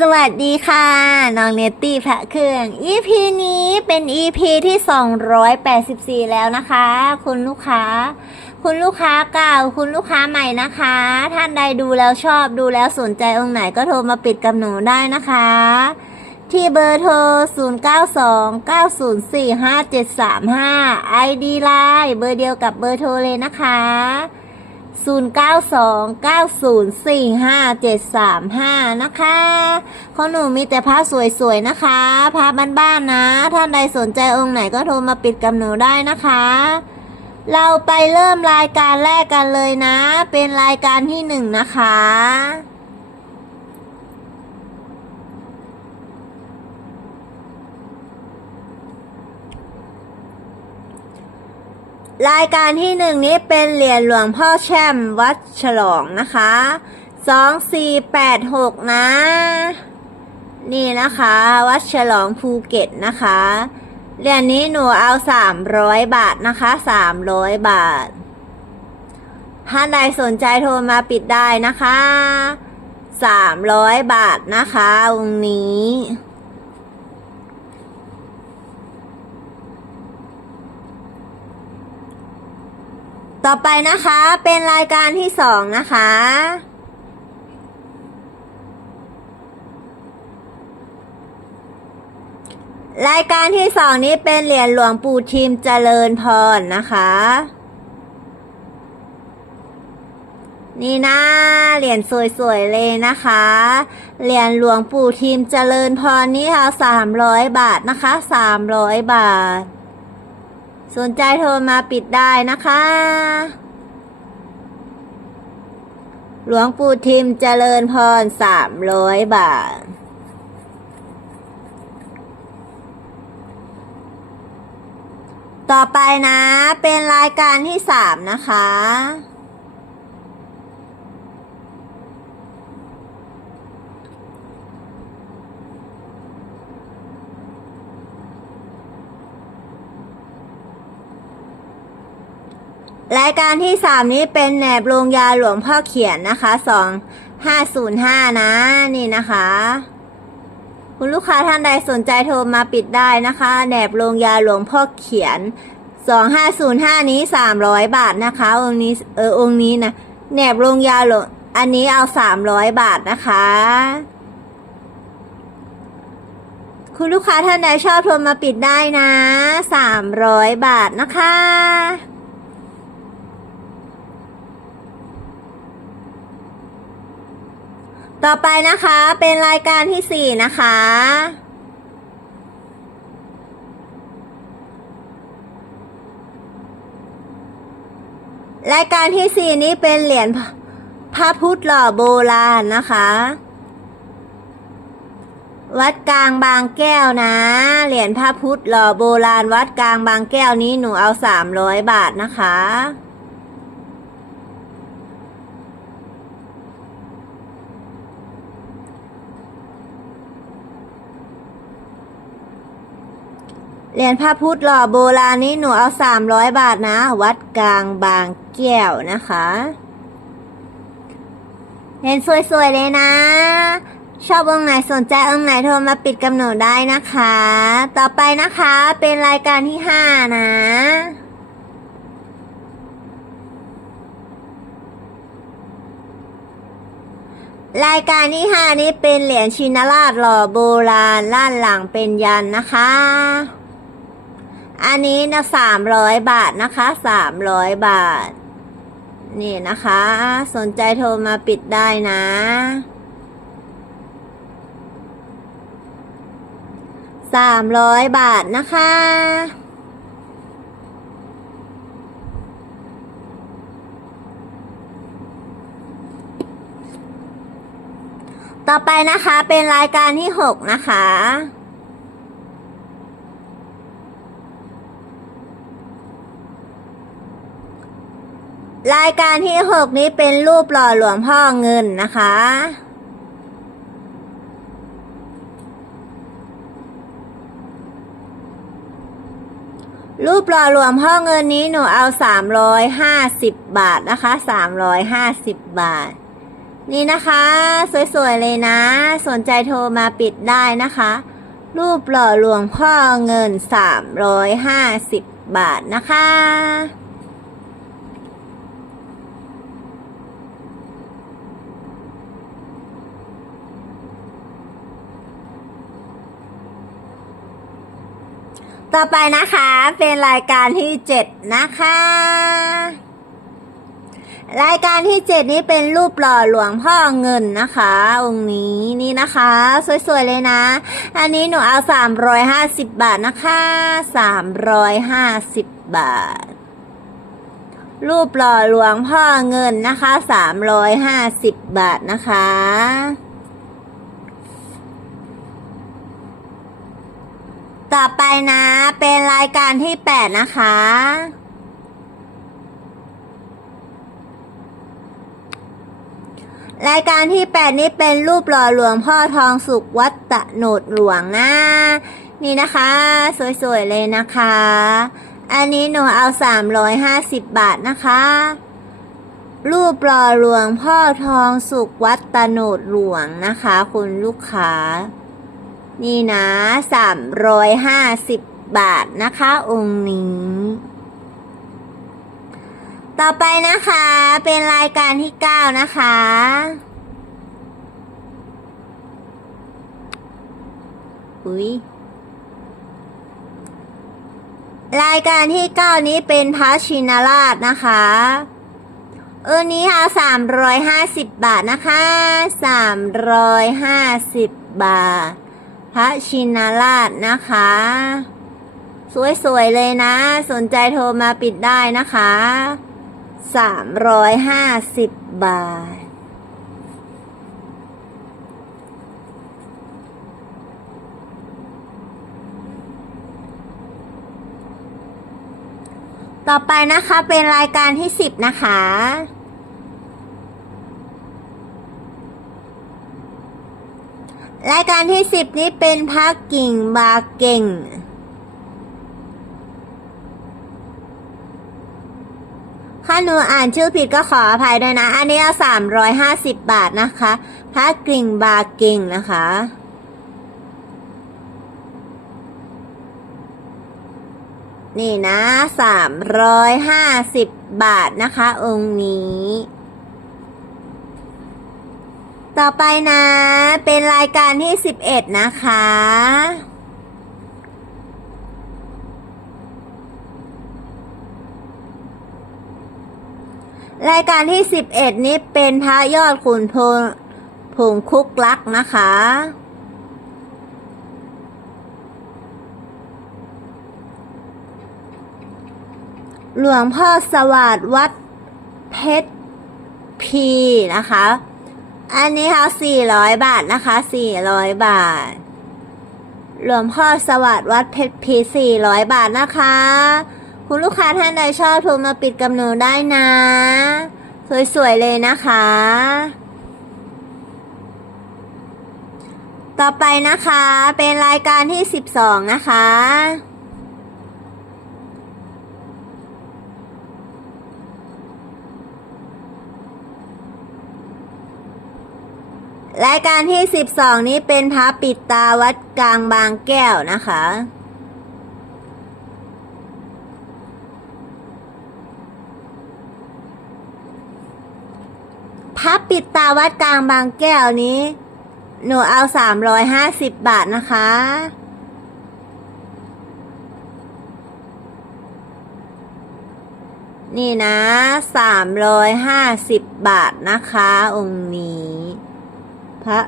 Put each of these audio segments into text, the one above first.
สวัสดีค่ะ น้องเนตตี้พระเครื่อง EP นี้เป็น EP ที่ 284 แล้วนะคะ คุณลูกค้า คุณลูกค้าเก่า คุณลูกค้าใหม่นะคะ ท่านใดดูแล้วชอบดูแล้วสนใจองค์ไหนก็โทรมาปิดกับหนูได้นะคะ ที่เบอร์โทร 0929045735 ID Line เบอร์เดียวกับเบอร์โทรเลยนะคะ 0929045735 นะคะของหนูมีแต่ผ้าสวยๆ นะคะผ้าบ้านๆนะ ท่านใดสนใจองค์ไหนก็โทรมาปิดกับหนูได้นะคะ เราไปเริ่มรายการแรกกันเลยนะ เป็นรายการที่หนึ่งนะคะ รายการที่หนึ่งนี้เป็นเหรียญหลวงพ่อแช่มวัดฉลองนะคะสองสี่แปดหกนะ นี่นะคะ วัดฉลองภูเก็ตนะคะเหรียญนี้หนูเอาสามร้อยบาทนะคะสามร้อยบาทท่าใดสนใจโทรมาปิดได้นะคะสามร้อยบาทนะคะองนี้ ต่อไปนะคะเป็นรายการที่สองนะคะ รายการที่สองนี้เป็นเหรียญหลวงปู่ทิมเจริญพรนะคะ นี่นะเหรียญสวยๆเลยนะคะ เหรียญหลวงปู่ทิมเจริญพรนี่ค่ะสามร้อยบาทนะคะสามร้อยบาท สนใจโทรมาปิดได้นะคะ หลวงปู่ทิมเจริญพรสามร้อยบาท ต่อไปนะ เป็นรายการที่สามนะคะ รายการที่สามนี้เป็นแหนบโรงยาหลวงพ่อเขียนนะคะสองห้าศูนย์ห้านะ นี่นะคะ คุณลูกค้าท่านใดสนใจโทรมาปิดได้นะคะแหนบโรงยาหลวงพ่อเขียนสองห้าศูนย์ห้านี้สามร้อยบาทนะคะ องค์นี้เออองค์นี้นะแหนบโรงยาหลวงอันนี้เอาสามร้อยบาทนะคะคุณลูกค้าท่านใดชอบโทรมาปิดได้นะสามร้อยบาทนะคะ ต่อไปนะคะเป็นรายการที่สี่นะคะ รายการที่สี่นี้เป็นเหรียญพระพุทธหล่อโบราณนะคะ วัดกลางบางแก้วนะ เหรียญพระพุทธหล่อโบราณ วัดกลางบางแก้วนี้หนูเอาสามร้อยบาทนะคะ เหรียญพระพุทธหล่อโบราณนี้หนูเอาสามร้อยบาทนะ วัดกลางบางแก้วนะคะเหรียญสวยๆเลยนะ ชอบองค์ไหนสนใจองค์ไหนโทรมาปิดกับหนูได้นะคะ ต่อไปนะคะเป็นรายการที่ห้านะรายการที่ห้านี้เป็นเหรียญชินราชหล่อโบราณล้านหลังเป็นยันนะคะ อันนี้นะสามร้อยบาทนะคะสามร้อยบาท นี่นะคะ สนใจโทรมาปิดได้นะ สามร้อยบาทนะคะ ต่อไปนะคะเป็นรายการที่หกนะคะ รายการที่หกนี้เป็นรูปหล่อหลวงพ่อเงินนะคะ รูปหล่อหลวงพ่อเงินนี้หนูเอาสามร้อยห้าสิบบาทนะคะสามร้อยห้าสิบบาท นี่นะคะ สวยๆเลยนะ สนใจโทรมาปิดได้นะคะ รูปหล่อหลวงพ่อเงิน 350 บาทนะคะ ต่อไปนะคะเป็นรายการที่7นะคะ รายการที่7นี้เป็นรูปหล่อหลวงพ่อเงินนะคะ องค์นี้นี่นะคะ สวยๆเลยนะ อันนี้หนูเอา350บบาทนะคะ350บบาท รูปหล่อหลวงพ่อเงินนะคะ350บาทนะคะ ต่อไปนะเป็นรายการที่8นะคะ รายการที่8นี้เป็นรูปหล่อหลวงพ่อทองสุขวัดตะโนดหลวงนะนี่นะคะ สวยๆเลยนะคะ อันนี้หนูเอา350บาทนะคะ รูปหล่อหลวงพ่อทองสุขวัดตะโนดหลวงนะคะ คุณลูกค้า นี่นะ350บาทนะคะ องค์นี้ ต่อไปนะคะ เป็นรายการที่9นะคะ อุ้ยรายการที่9นี้เป็นพระชินราชนะคะเออนี้เอา350บาทนะคะ350บาท พระชินราชนะคะ สวยๆเลยนะ สนใจโทรมาปิดได้นะคะ350บาท ต่อไปนะคะเป็นรายการที่10นะคะ รายการที่10นี้เป็นพักกิ่งบาเก่ง ถ้าหนูอ่านชื่อผิดก็ขออภัยด้วยนะ อันนี้เอยห้า350บาทนะคะพักกิ่งบาเก่งนะคะนี่นะ 350 บาทนะคะ องค์นี้ ต่อไปนะ เป็นรายการที่11นะคะ รายการที่11นี้เป็นพระยอดขุนพลผงคุกลักนะคะหลวงพ่อสวัสดวัดเพชรพีนะคะ อันนี้ค่ะ400บาทนะคะ400บาท หลวงพ่อสวัสดวัดเพชรพี400บาทนะคะ คุณลูกค้าท่านใดชอบโทรมาปิดกับหนูได้นะ สวยๆเลยนะคะ ต่อไปนะคะเป็นรายการที่12นะคะ รายการที่ 12 นี้เป็นพระปิดตาวัดกลางบางแก้วนะคะ พระปิดตาวัดกลางบางแก้วนี้ หนูเอา 350 บาทนะคะนี่นะ 350 บาทนะคะ องค์นี้ พระ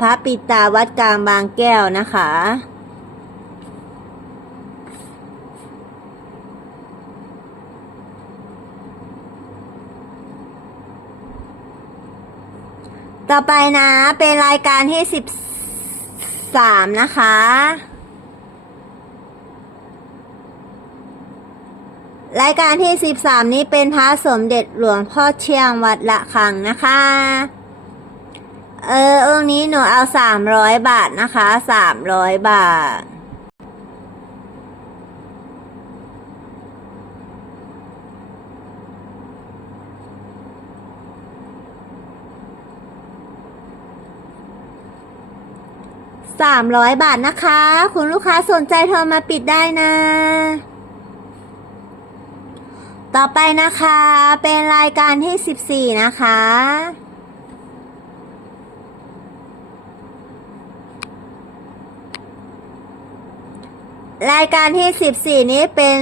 พระปิตาวัดกลางบางแก้วนะคะ ต่อไปนะเป็นรายการที่สิบสามนะคะ รายการที่สิบสามนี้เป็นพระสมเด็จหลวงพ่อเชียงวัดละคังนะคะ เออองนี้หนูเอาสามร้อยบาทนะคะสามร้อยบาท สามร้อยบาทนะคะ คุณลูกค้าสนใจโทรมาปิดได้นะ ต่อไปนะคะ เป็นรายการที่สิบสี่นะคะ รายการที่สิบสี่นี้เป็น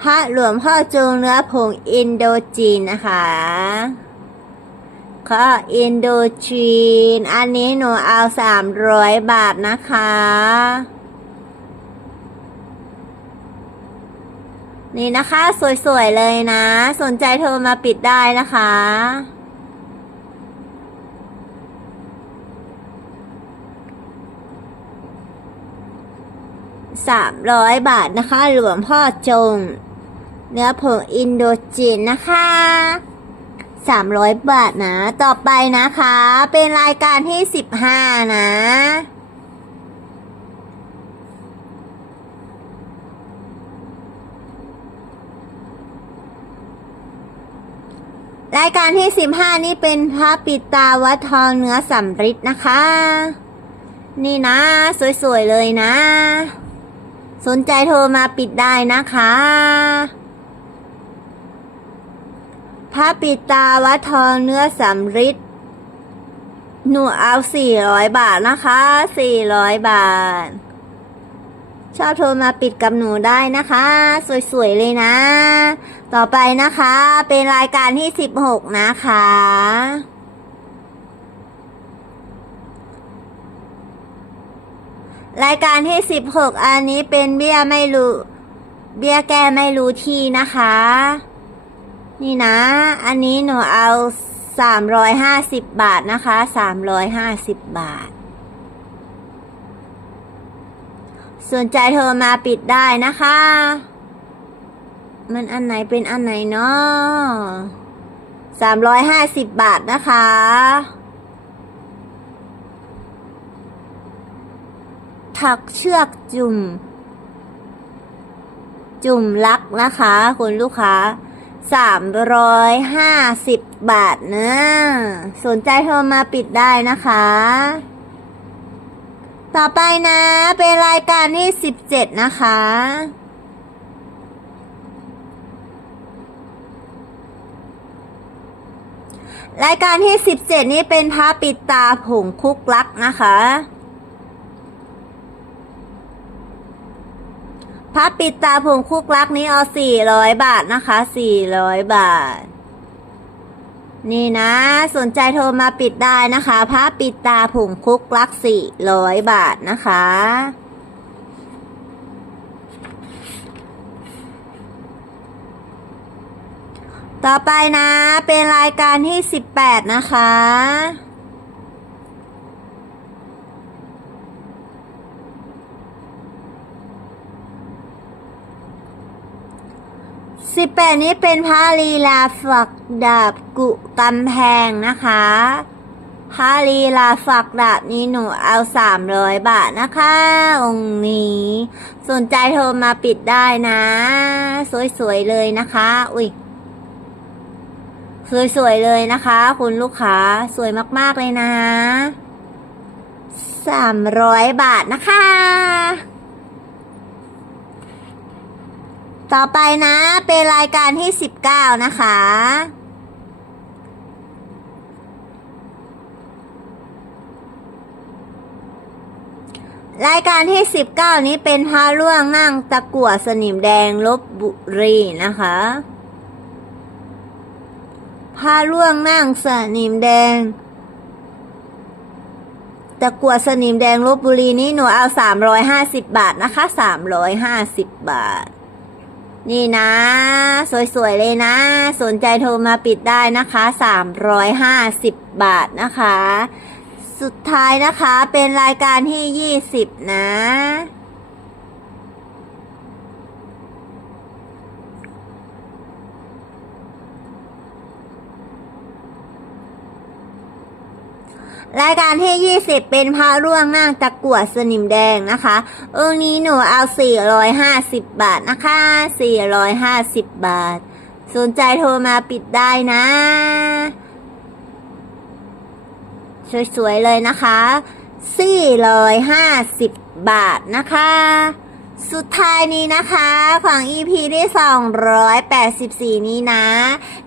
พระหลวงพ่อจงเนื้อผงอินโดจีนนะคะก็อินโดจีน อันนี้หนูเอาสามร้อยบาทนะคะ นี่นะคะ สวย ๆ เลยนะ สนใจโทรมาปิดได้นะคะ สามร้อยบาทนะคะ หลวงพ่อจง เนื้อผงอินโดจีนนะคะสามร้อยบาทนะ ต่อไปนะคะ เป็นรายการที่สิบห้านะรายการที่สิบห้านี่เป็นพระปิดตาวัดทองเนื้อสำริดนะคะ นี่นะ สวย ๆ เลยนะ สนใจโทรมาปิดได้นะคะพระปิตาวัดทองเนื้อสำริดหนูเอาสี่ร้อยบาทนะคะสี่ร้อยบาท ชอบโทรมาปิดกับหนูได้นะคะ สวยๆเลยนะ ต่อไปนะคะ เป็นรายการที่สิบหกนะคะ รายการที่สิบหกอันนี้เป็นเบี้ยไม่รู้ เบี้ยแก้ไม่รู้ที่นะคะ นี่นะ อันนี้หนูเอาสามร้อยห้าสิบบาทนะคะสามร้อยห้าสิบบาท สนใจโทรมาปิดได้นะคะ มันอันไหนเป็นอันไหนเนาะสามร้อยห้าสิบบาทนะคะ ถักเชือกจุ่ม จุ่มลักนะคะ คุณลูกค้าสามร้อยห้าสิบบาทนะสนใจโทรมาปิดได้นะคะ ต่อไปนะ เป็นรายการที่สิบเจ็ดนะคะรายการที่สิบเจ็ดนี้เป็นพระปิดตาผงคุกลักนะคะ พระปิดตาผงคุกลักนี้เอาสี่ร้อยบาทนะคะสี่ร้อยบาท นี่นะ สนใจโทรมาปิดได้นะคะพระปิดตาผงคุกลักสี่ร้อยบาทนะคะต่อไปนะ เป็นรายการที่สิบแปดนะคะ สิบแปดนี้เป็นพระลีลาฝักดาบกุกำแพงนะคะพระลีลาฝักดาบนี้หนูเอาสามร้อยบาทนะคะ องค์นี้ สนใจโทรมาปิดได้นะ สวยๆเลยนะคะ อุ้ยสวยๆเลยนะคะ คุณลูกค้าสวยมากๆเลยนะสามร้อยบาทนะคะ ต่อไปนะเป็นรายการที่สิบเก้านะคะ รายการที่สิบเก้านี้เป็นพระล่วงนั่งตะกั่วสนิมแดงลบบุรีนะคะผ้าล่วงนั่งสนิมแดงตะกั่วสนิมแดงลบบุรีนี้หนูเอาสามร้อยห้าสิบบาทนะคะสามร้อยห้าสิบบาท นี่นะ สวยๆเลยนะ สนใจโทรมาปิดได้นะคะสามร้อยห้าสิบบาทนะคะ สุดท้ายนะคะเป็นรายการที่ยี่สิบนะ รายการที่ 20 เป็นพระร่วงนั่งตะกั่วสนิมแดงนะคะ องค์นี้หนูเอา 450 บาทนะคะ 450 บาท สนใจโทรมาปิดได้นะ สวยๆเลยนะคะ 450 บาทนะคะ สุดท้ายนี้นะคะของ EP ที่ 284 นี้นะ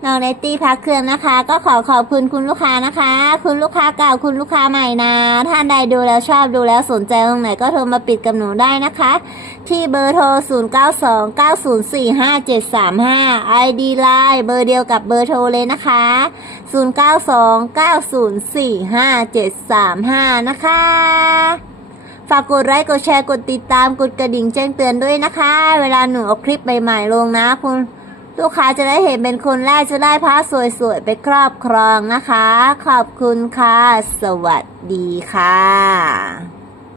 น้องเนตตี้พักเครื่องนะคะ ก็ขอขอบคุณคุณลูกค้านะคะ คุณลูกค้าเก่าคุณลูกค้าใหม่นะ ท่านใดดูแล้วชอบดูแล้วสนใจตรงไหนก็โทรมาปิดกับหนูได้นะคะ ที่เบอร์โทร 0929045735 ID Line เบอร์เดียวกับเบอร์โทรเลยนะคะ 0929045735 นะคะ ฝากกดไลค์กดแชร์กดติดตามกดกระดิ่งแจ้งเตือนด้วยนะคะ เวลาหนูเอาคลิปใหม่ๆลงนะ คุณลูกค้าจะได้เห็นเป็นคนแรกจะได้พระสวยๆไปครอบครองนะคะ ขอบคุณค่ะ สวัสดีค่ะ